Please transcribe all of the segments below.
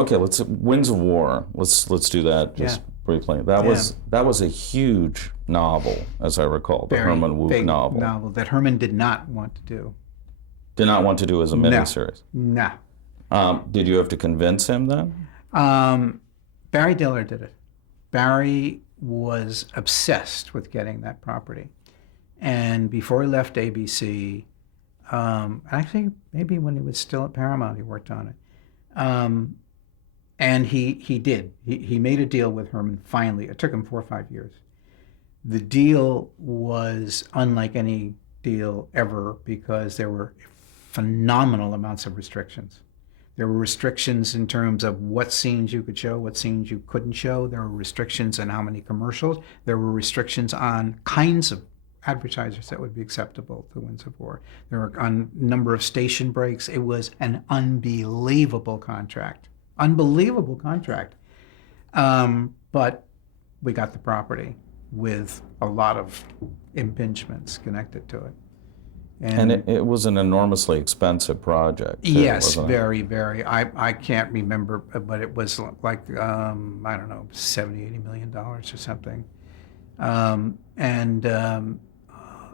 Okay, let's Winds of War. Let's do that Yeah, just briefly. That was a huge novel, as I recall, the very Herman Wouk big novel. novel that Herman did not want to do. Did not want to do as a No, miniseries. no. Did you have to convince him then? Um, Barry Diller did it. Barry was obsessed with getting that property. And before he left ABC, actually, maybe when he was still at Paramount, he worked on it. And he did. He made a deal with Herman finally. It took him 4 or 5 years. The deal was unlike any deal ever because there were phenomenal amounts of restrictions. There were restrictions in terms of what scenes you could show, what scenes you couldn't show. There were restrictions on how many commercials. There were restrictions on kinds of advertisers that would be acceptable to Winds of War. There were on number of station breaks. It was an unbelievable contract. Unbelievable contract. But we got the property with a lot of impingements connected to it. And it was an enormously expensive project, too, Yes, wasn't it? very, very. I can't remember, but it was like, I don't know, 70, $80 million or something. And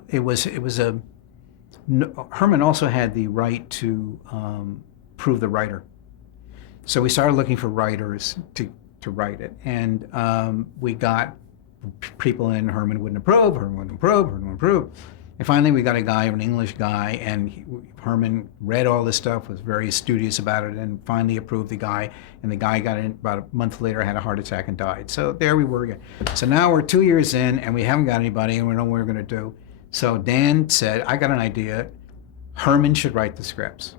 it was Herman also had the right to prove the writer. So we started looking for writers to write it. And we got people in. Herman wouldn't approve, Herman wouldn't approve, Herman wouldn't approve. And finally, we got a guy, an English guy, and Herman read all this stuff, was very studious about it, and finally approved the guy. And the guy got in about a month later, had a heart attack, and died. So there we were again. So now we're 2 years in, and we haven't got anybody, and we don't know what we're going to do. So Dan said, I got an idea. Herman should write the scripts.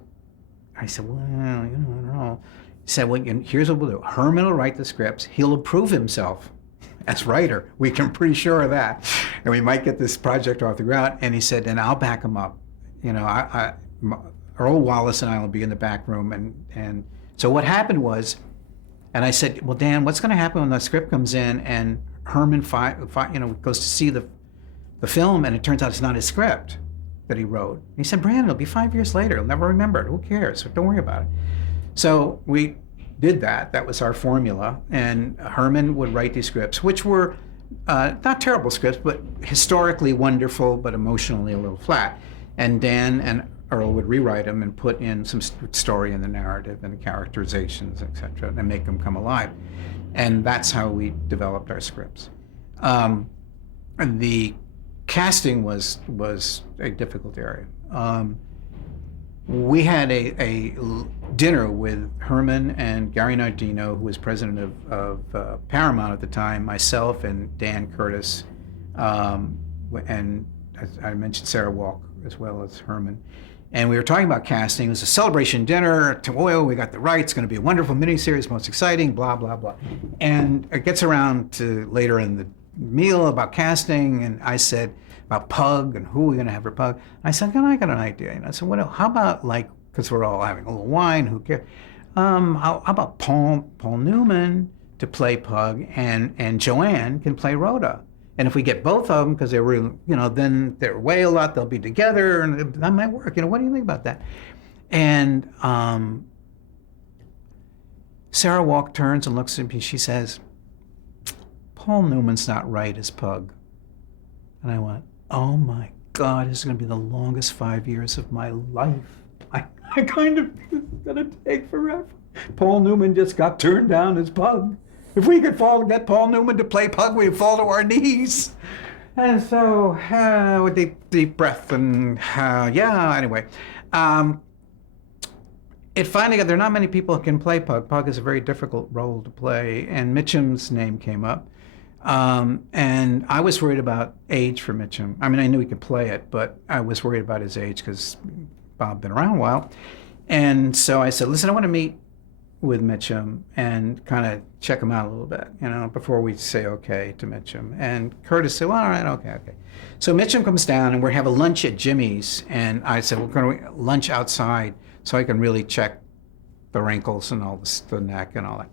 I said, well, I don't know. He said, well, here's what we'll do. Herman will write the scripts. He'll approve himself as writer. We can pretty sure of that. And we might get this project off the ground. And he said, and I'll back him up. Earl Wallace and I will be in the back room. And so what happened was, and I said, well, Dan, what's going to happen when the script comes in and Herman goes to see the film and it turns out it's not his script that he wrote? And he said, Brandon, it'll be 5 years later. He'll never remember it. Who cares? Don't worry about it. So we did that. That was our formula. And Herman would write these scripts, which were not terrible scripts, but historically wonderful, but emotionally a little flat. And Dan and Earl would rewrite them and put in some story in the narrative and the characterizations, etc., and make them come alive. And that's how we developed our scripts. And the casting was a difficult area. We had a dinner with Herman and Gary Nardino, who was president of Paramount at the time, myself and Dan Curtis, and as I mentioned Sarah Walk as well as Herman. And we were talking about casting. It was a celebration dinner. We got the rights. It's going to be a wonderful miniseries, most exciting, blah, blah, blah. And it gets around to later in the meal about casting, and I said, about Pug and who we're going to have for Pug. I said, I got an idea. I said, how about because we're all having a little wine, who cares? How about Paul Newman to play Pug and Joanne can play Rhoda? And if we get both of them, because they're really, then they're away a lot, they'll be together, and that might work. What do you think about that? And Sarah Walk turns and looks at me. She says, Paul Newman's not right as Pug. And I went, oh my God, this is going to be the longest 5 years of my life. I kind of think it's going to take forever. Paul Newman just got turned down as Pug. If we could get Paul Newman to play Pug, we'd fall to our knees. And so, with deep breath and, anyway. It finally got, there are not many people who can play Pug. Pug is a very difficult role to play, and Mitchum's name came up. And I was worried about age for Mitchum. I mean, I knew he could play it, but I was worried about his age because Bob had been around a while. And so I said, listen, I want to meet with Mitchum and kind of check him out a little bit, before we say okay to Mitchum. And Curtis said, well, all right, okay. So Mitchum comes down and we have a lunch at Jimmy's. And I said, we're going to lunch outside so I can really check the wrinkles and all the neck and all that.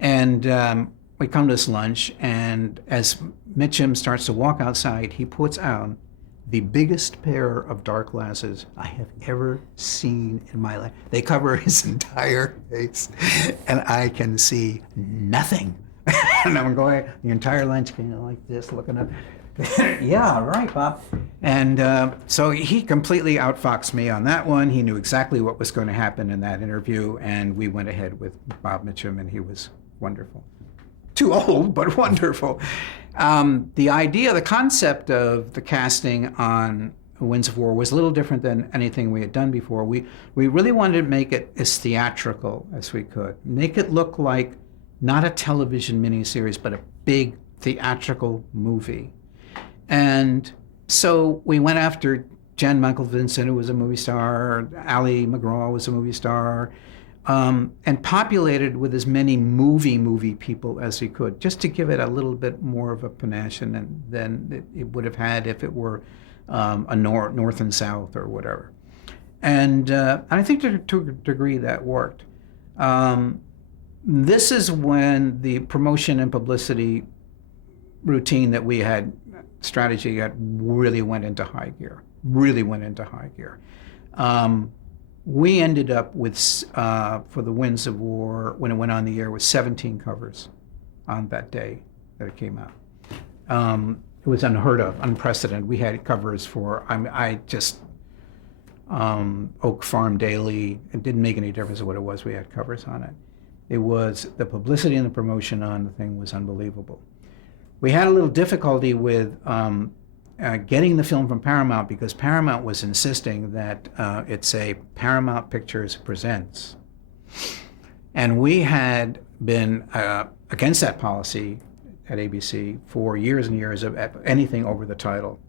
And we come to this lunch, and as Mitchum starts to walk outside, he puts out the biggest pair of dark glasses I have ever seen in my life. They cover his entire face, and I can see nothing. And I'm going the entire lunch like this, looking up. Yeah, right, Bob. And so he completely outfoxed me on that one. He knew exactly what was going to happen in that interview, and we went ahead with Bob Mitchum, and he was wonderful. Too old, but wonderful. The concept of the casting on Winds of War was a little different than anything we had done before. We really wanted to make it as theatrical as we could. Make it look like not a television miniseries, but a big theatrical movie. And so we went after Jen Michael Vincent, who was a movie star, Ali McGraw was a movie star, and populated with as many movie people as we could, just to give it a little bit more of a panache than it would have had if it were a north and south or whatever. And I think to a degree that worked. This is when the promotion and publicity routine that we had, strategy that really went into high gear. We ended up with, for the Winds of War, when it went on the air, with 17 covers on that day that it came out. It was unheard of, unprecedented. We had covers for, Oak Farm Daily. It didn't make any difference what it was. We had covers on it. It was, the publicity and the promotion on the thing was unbelievable. We had a little difficulty with getting the film from Paramount, because Paramount was insisting that it's a Paramount Pictures Presents. And we had been against that policy at ABC for years and years of anything over the title,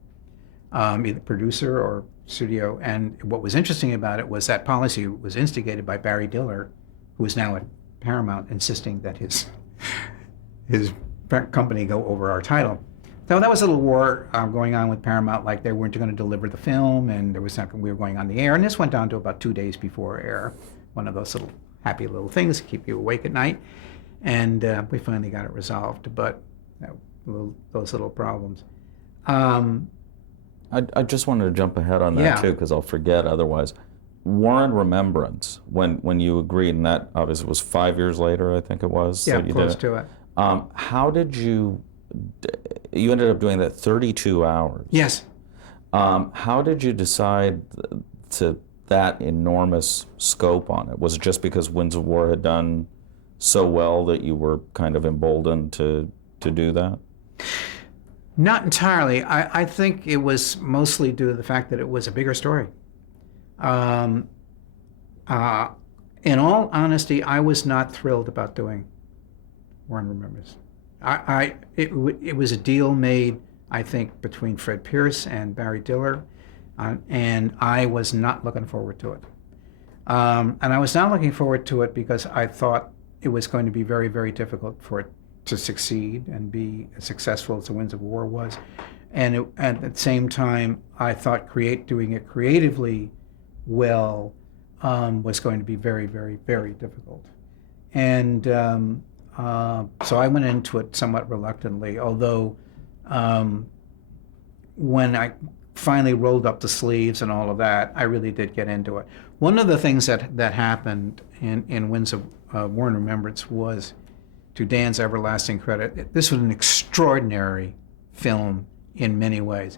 either producer or studio. And what was interesting about it was that policy was instigated by Barry Diller, who is now at Paramount, insisting that his company go over our title. So that was a little war going on with Paramount, like they weren't going to deliver the film, and we were going on the air. And this went down to about 2 days before air, one of those little happy little things to keep you awake at night. And we finally got it resolved, but those little problems. I just wanted to jump ahead on that too, because I'll forget otherwise. War and Remembrance, when you agreed, and that obviously was 5 years later, I think it was. Yeah, that you close did to it. How did you ended up doing that 32 hours? Yes. How did you decide to that enormous scope on it? Was it just because Winds of War had done so well that you were kind of emboldened to do that? Not entirely. I think it was mostly due to the fact that it was a bigger story. In all honesty, I was not thrilled about doing War and Remembrance. It was a deal made, I think, between Fred Pierce and Barry Diller, and I was not looking forward to it. And I was not looking forward to it because I thought it was going to be very, very difficult for it to succeed and be as successful as the Winds of War was. And at the same time, I thought doing it creatively well was going to be very, very, very difficult. And so I went into it somewhat reluctantly, although when I finally rolled up the sleeves and all of that, I really did get into it. One of the things that happened in Winds of War and Remembrance was, to Dan's everlasting credit, this was an extraordinary film in many ways,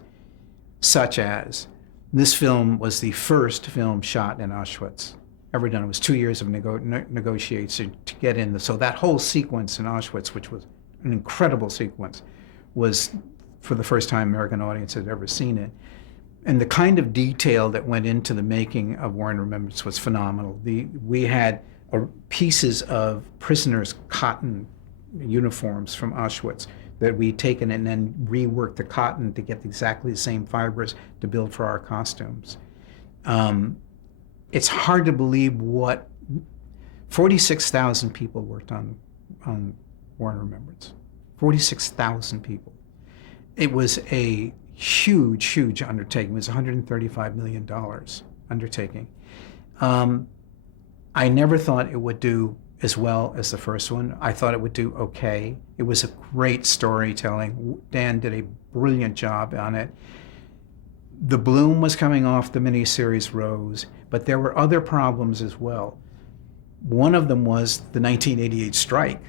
such as this film was the first film shot in Auschwitz ever done. It was 2 years of negotiation to get in. So that whole sequence in Auschwitz, which was an incredible sequence, was for the first time American audience had ever seen it. And the kind of detail that went into the making of War and Remembrance was phenomenal. We had pieces of prisoners' cotton uniforms from Auschwitz that we'd taken and then reworked the cotton to get exactly the same fibers to build for our costumes. It's hard to believe what 46,000 people worked on War and Remembrance. 46,000 people. It was a huge, huge undertaking. It was a $135 million undertaking. I never thought it would do as well as the first one. I thought it would do okay. It was a great storytelling. Dan did a brilliant job on it. the bloom was coming off the miniseries Rose, but there were other problems as well. One of them was the 1988 strike.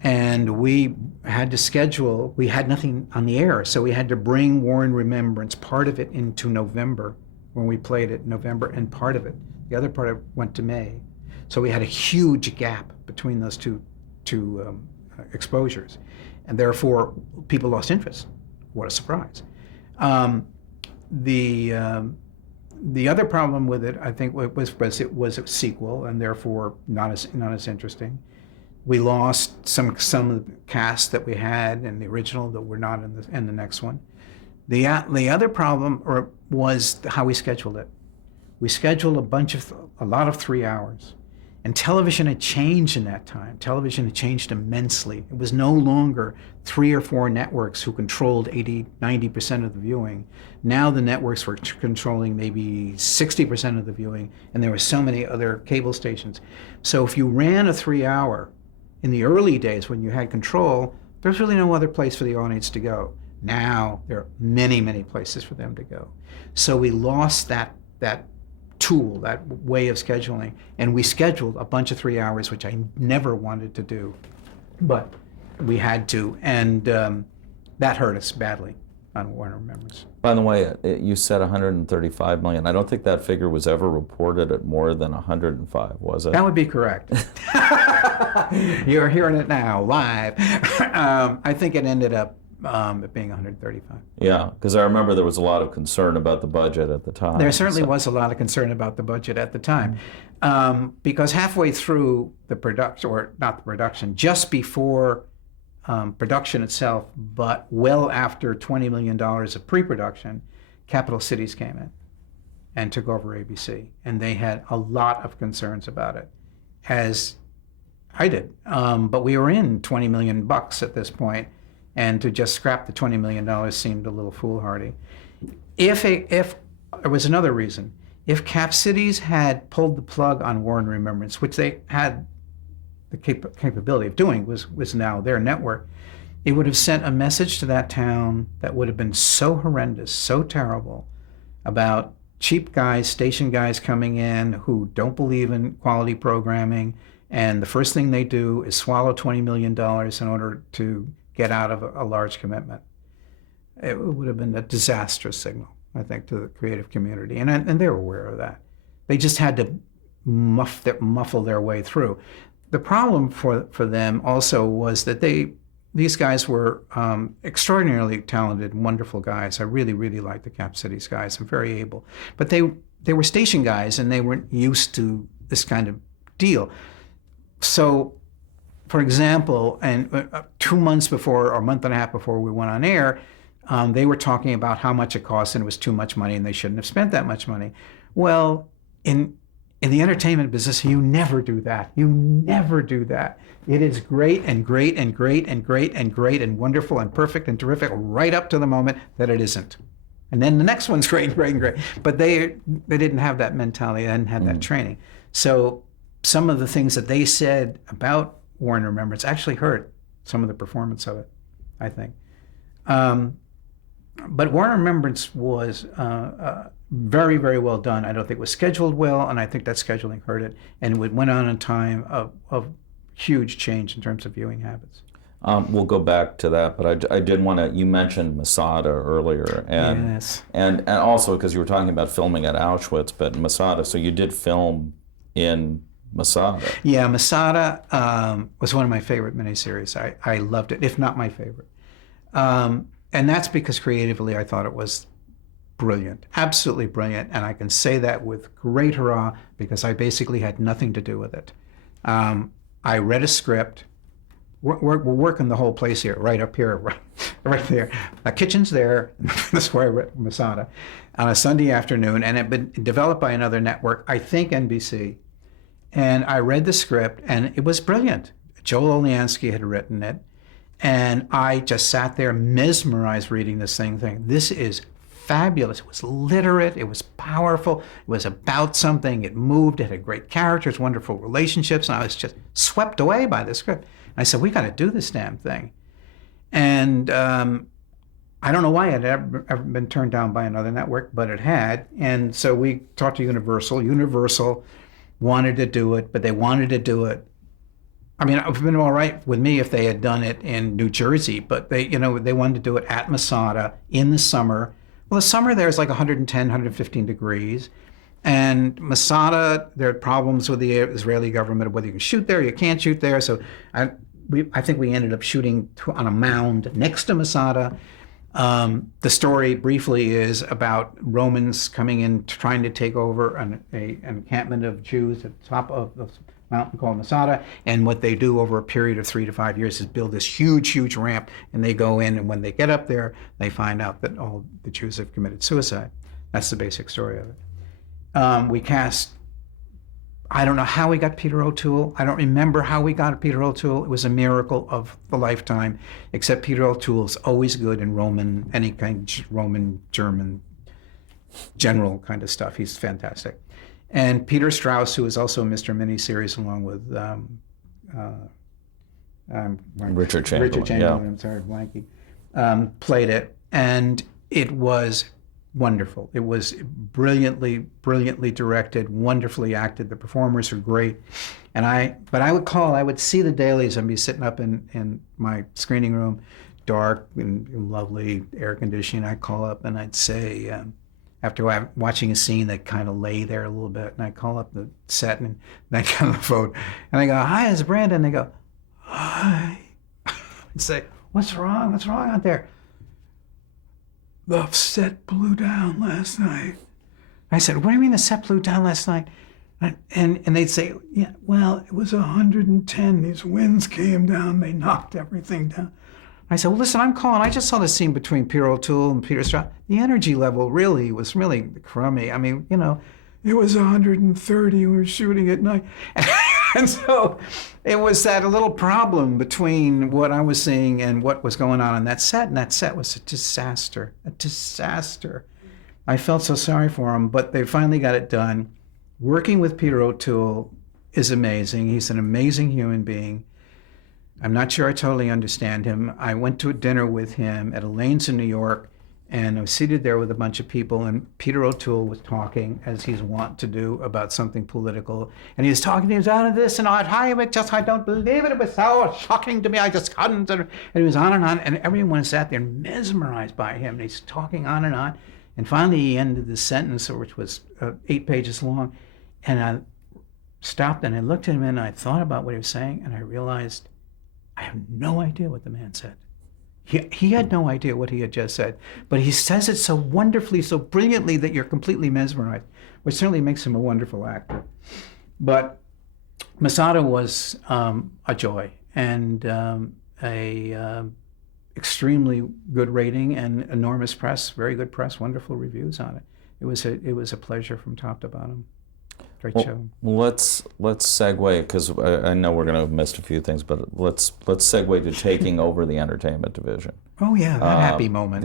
And we had to schedule, we had nothing on the air, so we had to bring War and Remembrance, part of it into November, when we played it in November, and part of it, the other part of it went to May. So we had a huge gap between those two exposures. And therefore, people lost interest. What a surprise. The other problem with it, I think, was it was a sequel, and therefore not as interesting. We lost some of the cast that we had in the original that were not in the next one. The other problem was how we scheduled it. We scheduled a lot of 3 hours, and television had changed in that time. Television had changed immensely. It was no longer 3 or 4 networks who controlled 80-90% of the viewing. Now the networks were controlling maybe 60% of the viewing, and there were so many other cable stations. So if you ran a 3-hour, in the early days when you had control, there's really no other place for the audience to go. Now there are many, many places for them to go. So we lost that tool, that way of scheduling, and we scheduled a bunch of 3 hours, which I never wanted to do, but we had to, and that hurt us badly on Warner Remembrance. By the way, you said 135 million. I don't think that figure was ever reported at more than 105, was it? That would be correct. You're hearing it now, live. I think it ended up it being 135. Yeah, because I remember there was a lot of concern about the budget at the time. There certainly was a lot of concern about the budget at the time. Because halfway through the production, or not the production, just before production itself, but well after $20 million of pre-production, Capital Cities came in and took over ABC. And they had a lot of concerns about it, as I did. But we were in $20 million at this point, and to just scrap the $20 million seemed a little foolhardy. If there was another reason, if Cap Cities had pulled the plug on War and Remembrance, which they had the capability of doing, was now their network, it would have sent a message to that town that would have been so horrendous, so terrible, about cheap guys, station guys coming in who don't believe in quality programming, and the first thing they do is swallow $20 million in order to get out of a large commitment. It would have been a disastrous signal, I think, to the creative community, and they were aware of that. They just had to muffle their way through. The problem for them also was that these guys were extraordinarily talented, wonderful guys. I really, really liked the Cap Cities guys, and very able. But they were station guys, and they weren't used to this kind of deal. So, for example, and 2 months before, or a month and a half before we went on air, they were talking about how much it cost, and it was too much money, and they shouldn't have spent that much money. Well, in the entertainment business, you never do that. You never do that. It is great and great and great and great and great and wonderful and perfect and terrific right up to the moment that it isn't. And then the next one's great and great and great. But they didn't have that mentality. They hadn't had that training. So some of the things that they said about War and Remembrance actually hurt some of the performance of it, I think. But War and Remembrance was very, very well done. I don't think it was scheduled well, and I think that scheduling hurt it. And it went on in time of huge change in terms of viewing habits. We'll go back to that, but I did want to, you mentioned Masada earlier, and yes. and also because you were talking about filming at Auschwitz, but Masada, so you did film in Masada. Yeah, Masada was one of my favorite miniseries. I loved it, if not my favorite. And that's because creatively I thought it was brilliant, absolutely brilliant. And I can say that with great hurrah because I basically had nothing to do with it. I read a script. We're working the whole place here, right up here, right there. The kitchen's there. That's where I read Masada on a Sunday afternoon, and it had been developed by another network, I think NBC. And I read the script, and it was brilliant. Joel Oliansky had written it, and I just sat there mesmerized reading this thing, thinking, this is fabulous. It was literate, it was powerful, it was about something, it moved, it had great characters, wonderful relationships, and I was just swept away by the script. And I said, we got to do this damn thing. And I don't know why it had ever been turned down by another network, but it had. And so we talked to Universal. Universal wanted to do it, but they wanted to do it. I mean, it would have been all right with me if they had done it in New Jersey, but they wanted to do it at Masada in the summer. Well, the summer there is like 110, 115 degrees. And Masada, there are problems with the Israeli government of whether you can shoot there, you can't shoot there. So I think we ended up shooting on a mound next to Masada. The story briefly is about Romans coming in, trying to take over an encampment of Jews at the top of the mountain called Masada. And what they do over a period of 3 to 5 years is build this huge, huge ramp. And they go in, and when they get up there, they find out that all the Jews have committed suicide. That's the basic story of it. We cast, I don't know how we got Peter O'Toole. I don't remember how we got Peter O'Toole. It was a miracle of the lifetime, except Peter O'Toole is always good in Roman, any kind of Roman, German, general kind of stuff. He's fantastic. And Peter Strauss, who is also Mr. Miniseries, along with Richard Chamberlain. Yeah. I'm sorry, blanking, played it. And it was wonderful. It was brilliantly directed, wonderfully acted. The performers are great. And I would see the dailies. I'd be sitting up in my screening room, dark and lovely air conditioning. I'd call up and I'd say, after watching a scene that kind of lay there a little bit, and I call up the set and I get on the phone and I go, "Hi, it's Brandon." They go, "Hi." I'd say, "What's wrong? What's wrong out there?" "The set blew down last night." I said, "What do you mean the set blew down last night?" And they'd say, "Yeah, well, it was 110. These winds came down. They knocked everything down." I said, "Well, listen, I'm calling. I just saw the scene between Peter O'Toole and Peter Strauss. The energy level was really crummy. I mean, it was 130. We were shooting at night." And so it was that little problem between what I was seeing and what was going on that set. And that set was a disaster. I felt so sorry for him, but they finally got it done. Working with Peter O'Toole is amazing. He's an amazing human being. I'm not sure I totally understand him. I went to a dinner with him at Elaine's in New York, and I was seated there with a bunch of people, and Peter O'Toole was talking, as he's wont to do, about something political. And he was talking, he was out of this, and I don't believe it. It was so shocking to me. I just couldn't. And he was on, and everyone sat there mesmerized by him. And he's talking on. And finally, he ended the sentence, which was 8 pages long. And I stopped, and I looked at him, and I thought about what he was saying, and I realized I have no idea what the man said. He had no idea what he had just said, but he says it so wonderfully, so brilliantly that you're completely mesmerized, which certainly makes him a wonderful actor. But Masada was a joy and extremely good rating and enormous press, very good press, wonderful reviews on it. It was a pleasure from top to bottom. Great show. Let's segue, because I know we're going to have missed a few things, but let's segue to taking over the entertainment division. Oh yeah, that happy moment.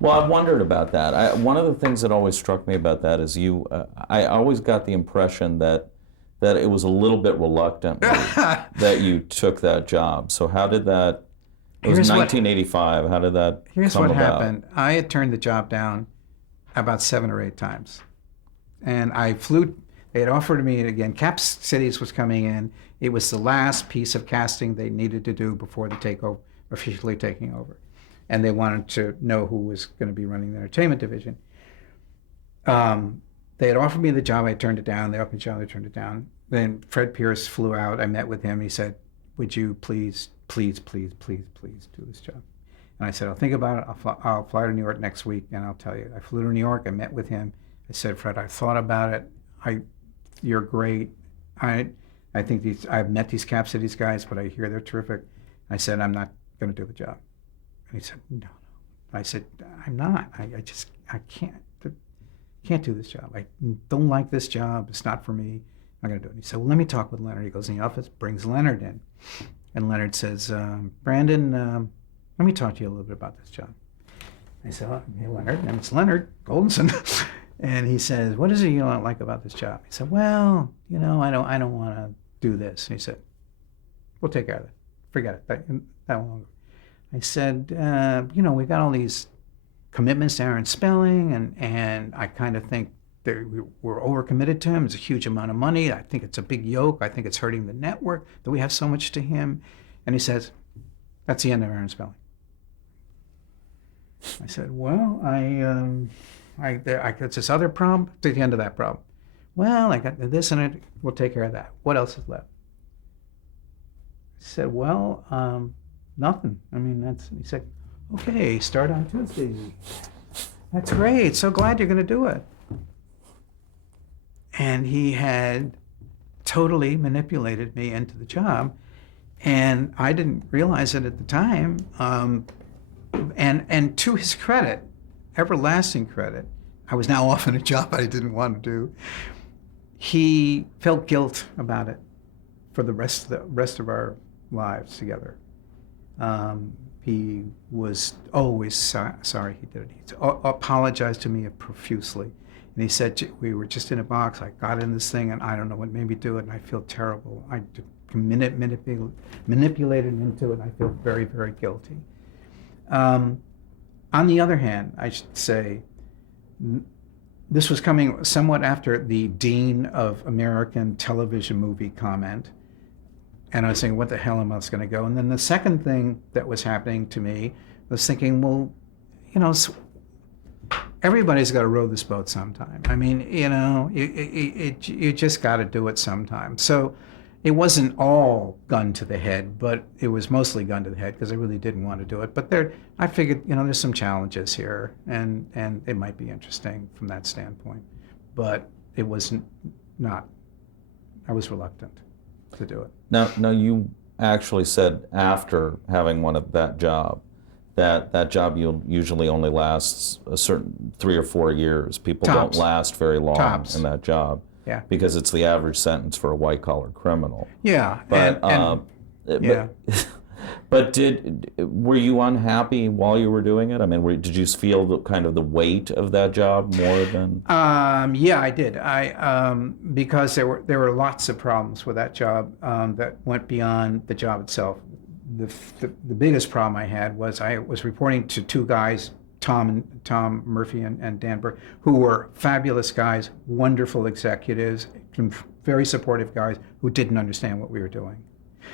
Well, I've wondered about that. One of the things that always struck me about that is I always got the impression that it was a little bit reluctant that you took that job. So how did that? It was 1985. How did that? Here's come what about? happened. I had turned the job down about 7 or 8 times. And I flew, they had offered me again, Cap Cities was coming in. It was the last piece of casting they needed to do before the takeover, officially taking over. And they wanted to know who was going to be running the entertainment division. They had offered me the job, I turned it down. They offered me the job, I turned it down. Then Fred Pierce flew out, I met with him. He said, "Would you please do this job?" And I said, "I'll think about it. I'll fly to New York next week and I'll tell you." I flew to New York, I met with him. I said, "Fred, I thought about it. You're great. I think I've met these Cap Cities guys, but I hear they're terrific." I said, "I'm not going to do the job." And he said, "No." I said, "I'm not. I can't do this job. I don't like this job. It's not for me. I'm not going to do it." And he said, "Well, let me talk with Leonard." He goes in the office, brings Leonard in. And Leonard says, "Brandon, let me talk to you a little bit about this job." I said, "Oh, hey, Leonard." And it's Leonard Goldenson. And he says, "What is it you don't like about this job?" He said, "Well, I don't want to do this." And he said, "We'll take care of it. Forget it. That won't." I said, we got all these commitments to Aaron Spelling, and I kind of think that we're overcommitted to him. It's a huge amount of money. I think it's a big yoke. I think it's hurting the network that we have so much to him. And he says, that's the end of Aaron Spelling. I said, well, I got this other problem. To the end of that problem. Well, I got this and it. We'll take care of that. What else is left? I said, well, nothing. I mean, he said, okay, start on Tuesday. That's great. So glad you're going to do it. And he had totally manipulated me into the job. And I didn't realize it at the time. And to his credit, everlasting credit, I was now off in a job I didn't want to do. He felt guilt about it for the rest of our lives together. He was always sorry he did it. He apologized to me profusely. And he said, we were just in a box. I got in this thing, and I don't know what made me do it, and I feel terrible. I manipulated him into it, and I feel very, very guilty. On the other hand, I should say, this was coming somewhat after the Dean of American Television Movie comment. And I was thinking, what the hell am I going to go? And then the second thing that was happening to me was thinking, well, everybody's got to row this boat sometime. I mean, you just got to do it sometime. So it wasn't all gun to the head, but it was mostly gun to the head because I really didn't want to do it. But I figured, there's some challenges here, and it might be interesting from that standpoint. But it wasn't not. I was reluctant to do it. Now you actually said after having that job, that job usually only lasts a certain 3 or 4 years. People Tops. don't last very long Tops. in that job. Yeah. Because it's the average sentence for a white-collar criminal. Yeah. But yeah. but were you unhappy while you were doing it? I mean, did you feel the weight of that job more than? Yeah, I did. Because there were lots of problems with that job that went beyond the job itself. The biggest problem I had was I was reporting to two guys, Tom Murphy and Dan Burke, who were fabulous guys, wonderful executives, very supportive guys who didn't understand what we were doing.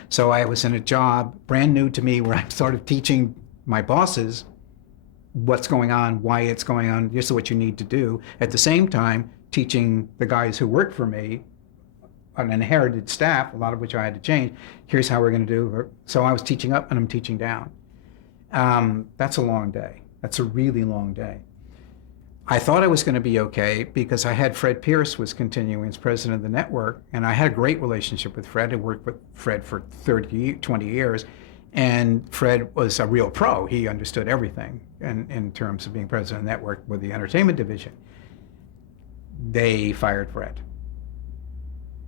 So I was in a job brand new to me where I'm sort of teaching my bosses what's going on, why it's going on, this is what you need to do. At the same time, teaching the guys who work for me, an inherited staff, a lot of which I had to change, here's how we're going to do it. So I was teaching up and I'm teaching down. That's a long day. That's a really long day. I thought I was going to be okay because I had Fred Pierce was continuing as president of the network, and I had a great relationship with Fred. I worked with Fred for 20 years, and Fred was a real pro. He understood everything in terms of being president of the network with the entertainment division. They fired Fred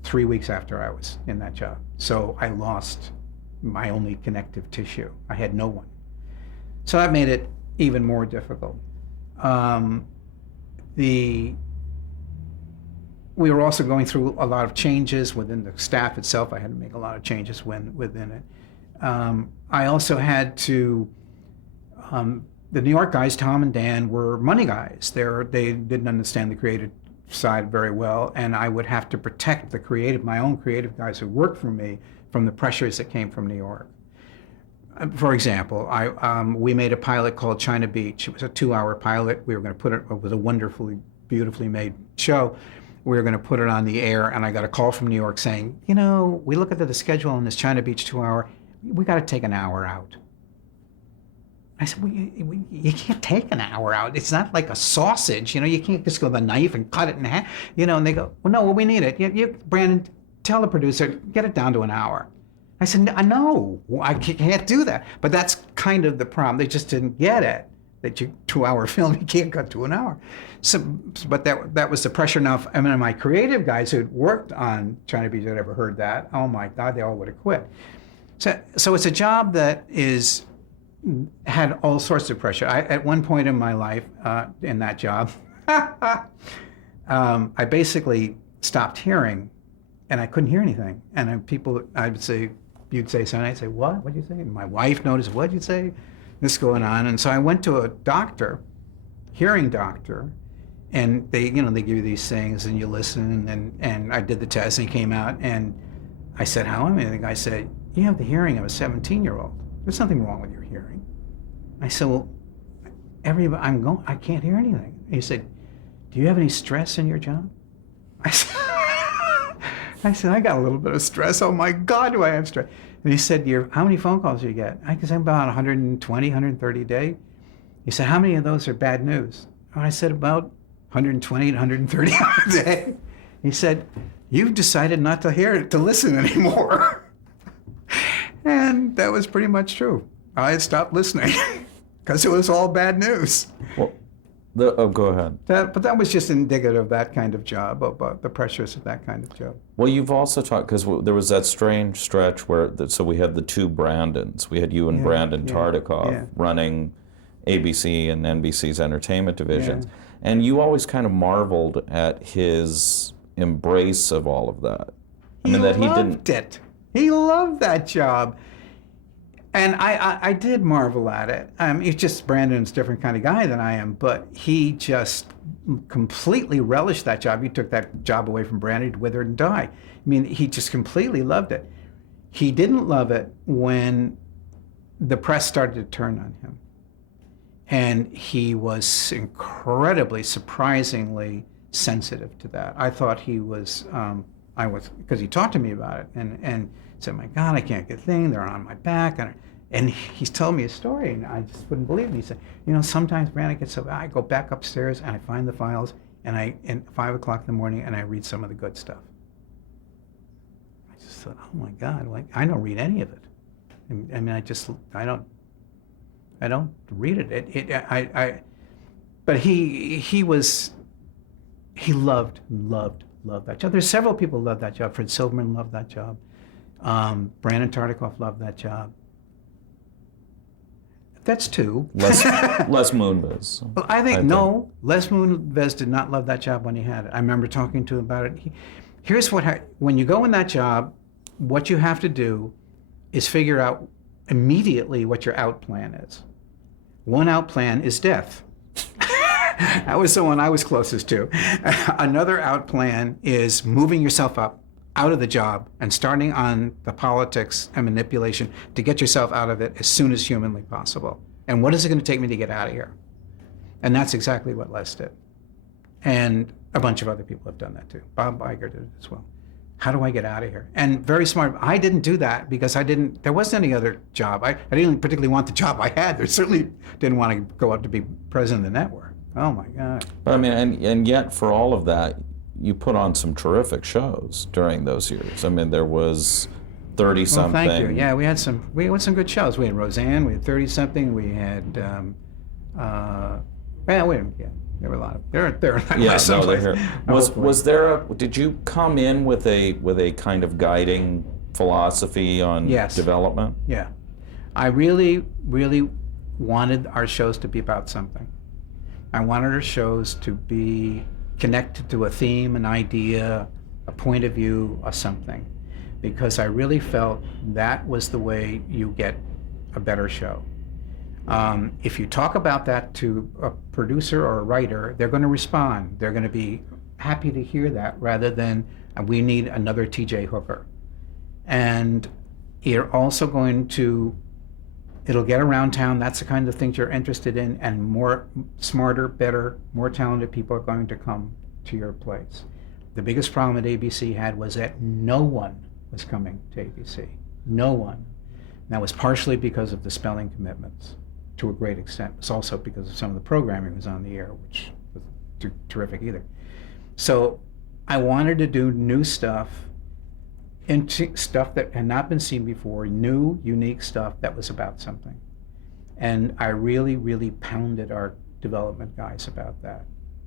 3 weeks after I was in that job. So I lost my only connective tissue. I had no one. So that made it even more difficult. We were also going through a lot of changes within the staff itself. I had to make a lot of changes within it. I also had to, the New York guys, Tom and Dan, were money guys. They didn't understand the creative side very well, and I would have to protect my own creative guys who worked for me from the pressures that came from New York. For example, we made a pilot called China Beach. It was a 2-hour pilot. We were going to put it. It was a wonderfully, beautifully made show. We were going to put it on the air, and I got a call from New York saying, we look at the schedule on this China Beach 2-hour. We got to take an hour out. I said, well, you can't take an hour out. It's not like a sausage. You can't just go with a knife and cut it in half. And they go, well, no, we need it. Brandon, tell the producer, get it down to an hour. I said, no, I can't do that. But that's kind of the problem. They just didn't get it. That 2-hour film, you can't cut to an hour. So, but that was the pressure. Now, my creative guys who'd worked on China Beach had ever heard that, oh my God, they all would have quit. So it's a job that had all sorts of pressure. At one point in my life, in that job, I basically stopped hearing, and I couldn't hear anything. And you'd say something, I'd say, what? What'd you say? And my wife noticed, what'd you say? this is going on. And so I went to a doctor, hearing doctor, and they give you these things and you listen, and I did the test and he came out and I said, how am I? And the guy said, you have the hearing of a 17-year-old. There's nothing wrong with your hearing. I said, well, I can't hear anything. He said, do you have any stress in your job? I said, I got a little bit of stress. Oh my God, do I have stress? And he said, how many phone calls do you get? I said, about 120, 130 a day. He said, how many of those are bad news? And I said, about 120 to 130 a day. He said, you've decided not to listen anymore. And that was pretty much true. I had stopped listening because it was all bad news. Well, go ahead. But that was just indicative of that kind of job, about the pressures of that kind of job. Well, you've also talked, because there was that strange stretch where, so we had the two Brandons. We had you and Brandon Tartikoff running ABC and NBC's entertainment divisions. Yeah. And you always kind of marveled at his embrace of all of that. He loved it. He loved that job. And I did marvel at it. It's just Brandon's a different kind of guy than I am, but he just completely relished that job. You took that job away from Brandon, he'd wither and die. I mean, he just completely loved it. He didn't love it when the press started to turn on him. And he was incredibly, surprisingly sensitive to that. I thought he was, because he talked to me about it and said, my God, I can't get a thing, they're on my back. And he's telling me a story, and I just wouldn't believe it. He said, sometimes Brandon gets so bad, I go back upstairs and I find the files, and at 5 o'clock in the morning, and I read some of the good stuff. I just thought, oh my God, I don't read any of it. I mean, I don't read it. But he loved that job. There's several people who loved that job. Fred Silverman loved that job. Brandon Tartikoff loved that job. That's two. Les Moonves. Well, I think Les Moonves did not love that job when he had it. I remember talking to him about it. Here's when you go in that job, what you have to do is figure out immediately what your out plan is. One out plan is death. That was the one I was closest to. Another out plan is moving yourself up out of the job and starting on the politics and manipulation to get yourself out of it as soon as humanly possible. And what is it going to take me to get out of here? And that's exactly what Les did. And a bunch of other people have done that too. Bob Iger did it as well. How do I get out of here? And very smart. I didn't do that because there wasn't any other job. I didn't particularly want the job I had. I certainly didn't want to go up to be president of the network. Oh my God. But I mean, and yet for all of that, you put on some terrific shows during those years. I mean, there was 30-something. Well, thank you. Yeah, we had some good shows. We had Roseanne, we had 30-something, we had, there were a lot of, they're Was there did you come in with a kind of guiding philosophy on development? Yeah. I really, really wanted our shows to be about something. I wanted our shows to be connected to a theme, an idea, a point of view, or something, because I really felt that was the way you get a better show. If you talk about that to a producer or a writer, they're going to respond. They're going to be happy to hear that rather than, we need another T.J. Hooker. And you're also going to, it'll get around town. That's the kind of things you're interested in, and more smarter, better, more talented people are going to come to your place. The biggest problem that ABC had was that no one was coming to ABC. No one. And that was partially because of the spelling commitments to a great extent. It was also because of some of the programming that was on the air, which was terrific either. So I wanted to do new stuff, stuff that had not been seen before, new, unique stuff that was about something. And I really, really pounded our development guys about that.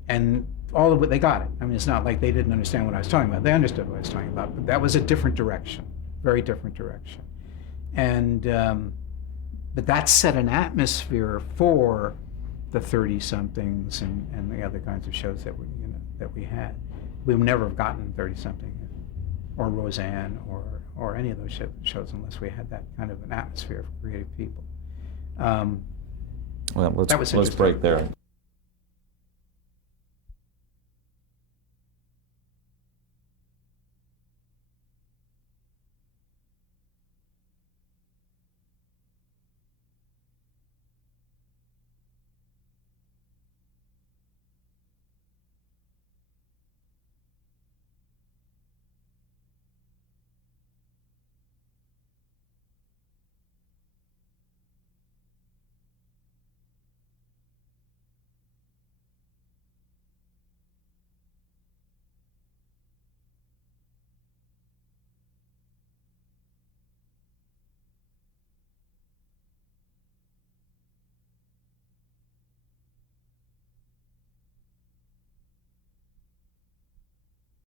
And all of it, they got it. I mean, it's not like they didn't understand what I was talking about. They understood what I was talking about, but that was a different direction, very different direction. And, but that set an atmosphere for the 30-somethings and the other kinds of shows that we had. We would never have gotten 30-something or Roseanne or any of those shows unless we had that kind of an atmosphere for creative people. Well, That was let's interesting. break there.